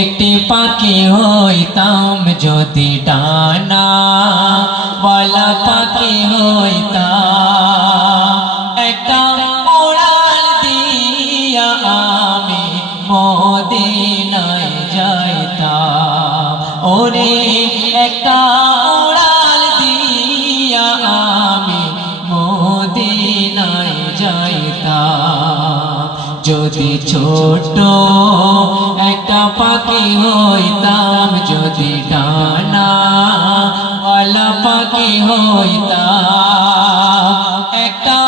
একটি পাখি হইতাম যদি ডানা ওয়ালা পাখি হইতাম, একটা উড়াল দিয়া আমি মদিনায় যাইতাম। ওরে একটা উড়াল দিয়া আমি মদিনায় যাইতাম। যদি ছোট একটা পাখি হইতাম, যদি ডানা ওয়ালা পাখি হইতাম, একটা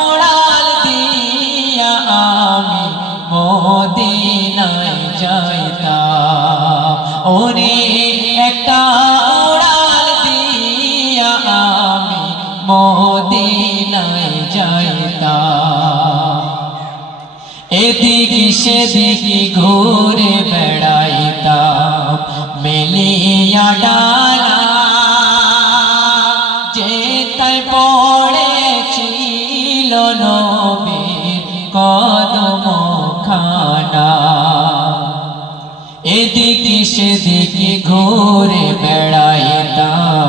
উড়াল দিয়া আমি মদিনায় যাইতাম। ওরে একটা উড়াল দিয়া আমি মদিনায় যাইতাম। এদিক সেদিক ঘুরে বেড়াইতাম মেলিয়া ডানা, যেথায় পড়েছিল নবীর কদম খানা। এদিক সেদিক ঘুরে বেড়াইতাম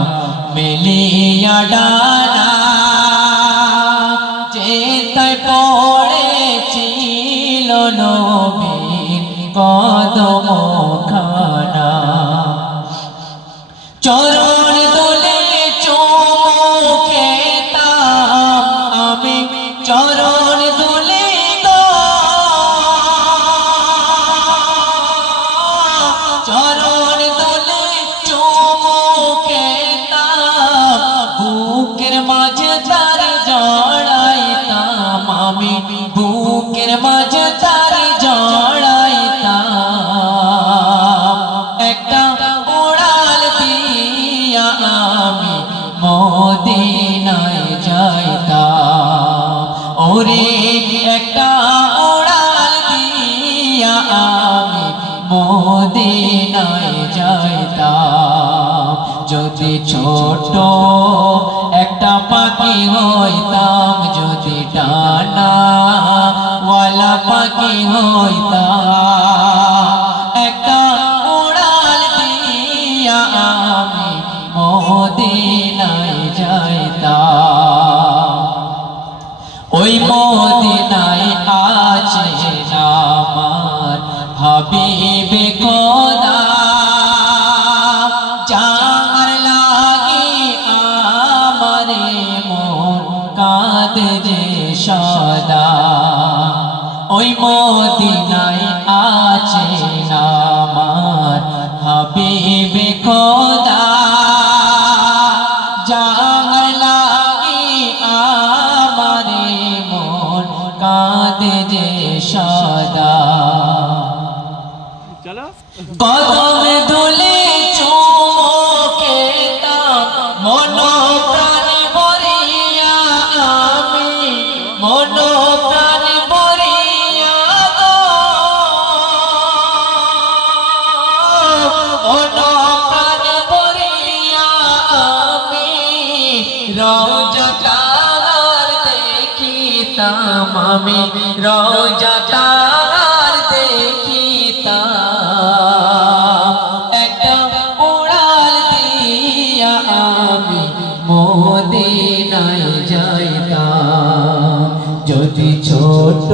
মেলিয়া ডানা, যেথায় পড়েছিল নবীর কদম খানা। চরণ দোলে চুমু খেতাম আমি, চরণ দোলে গো, চরণ দোলে চুমু খেতাম, বুকের মাঝে তার জড়াইতাম আমি, বুকের মাঝে তার জড়াইতাম। একটা উড়াল দিয়া আমি মদিনায় যাইতাম। ওরে একটা উড়াল দিয়া আমি মদিনায় যাইতাম। যদি ছোট একটা পাখি হইতাম, যদি ডানা ওয়ালা পাখি হইতাম, একটা উড়াল দিয়া আমি মদিনায় যাইতাম। ওই মদিনায় আছে আমার হাবিবে খোদা, যার লাগি আমারে মন কাঁদে যে সদা। ওই মদিনায় আছে আমার হাবিবে খোদা, যার লাগি আমারে মন কাঁদে যে সদা। কদম দুলে চুমু খেতাম মন প্রাণ ভরিয়া আমি, মন প্রাণ ভরিয়া গো, মন প্রাণ ভরিয়া আমি রওজা তার দেখিতাম আমি, রওজা তার দেখিতাম। একটা উড়াল দিয়া আমি মদিনায় যাইতাম। যদি ছোট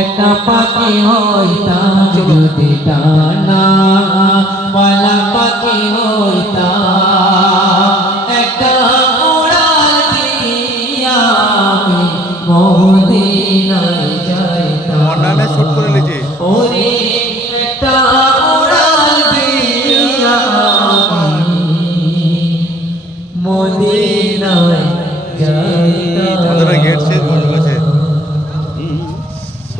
একটা পাখি হইতাম, যদি ডানা ওয়ালা পাখি হইতাম, একটা উড়াল দিয়া আমি মদিনায় যাইতাম। ওরে একটা উড়াল দিয়া আমি মদিনায় যাইতাম।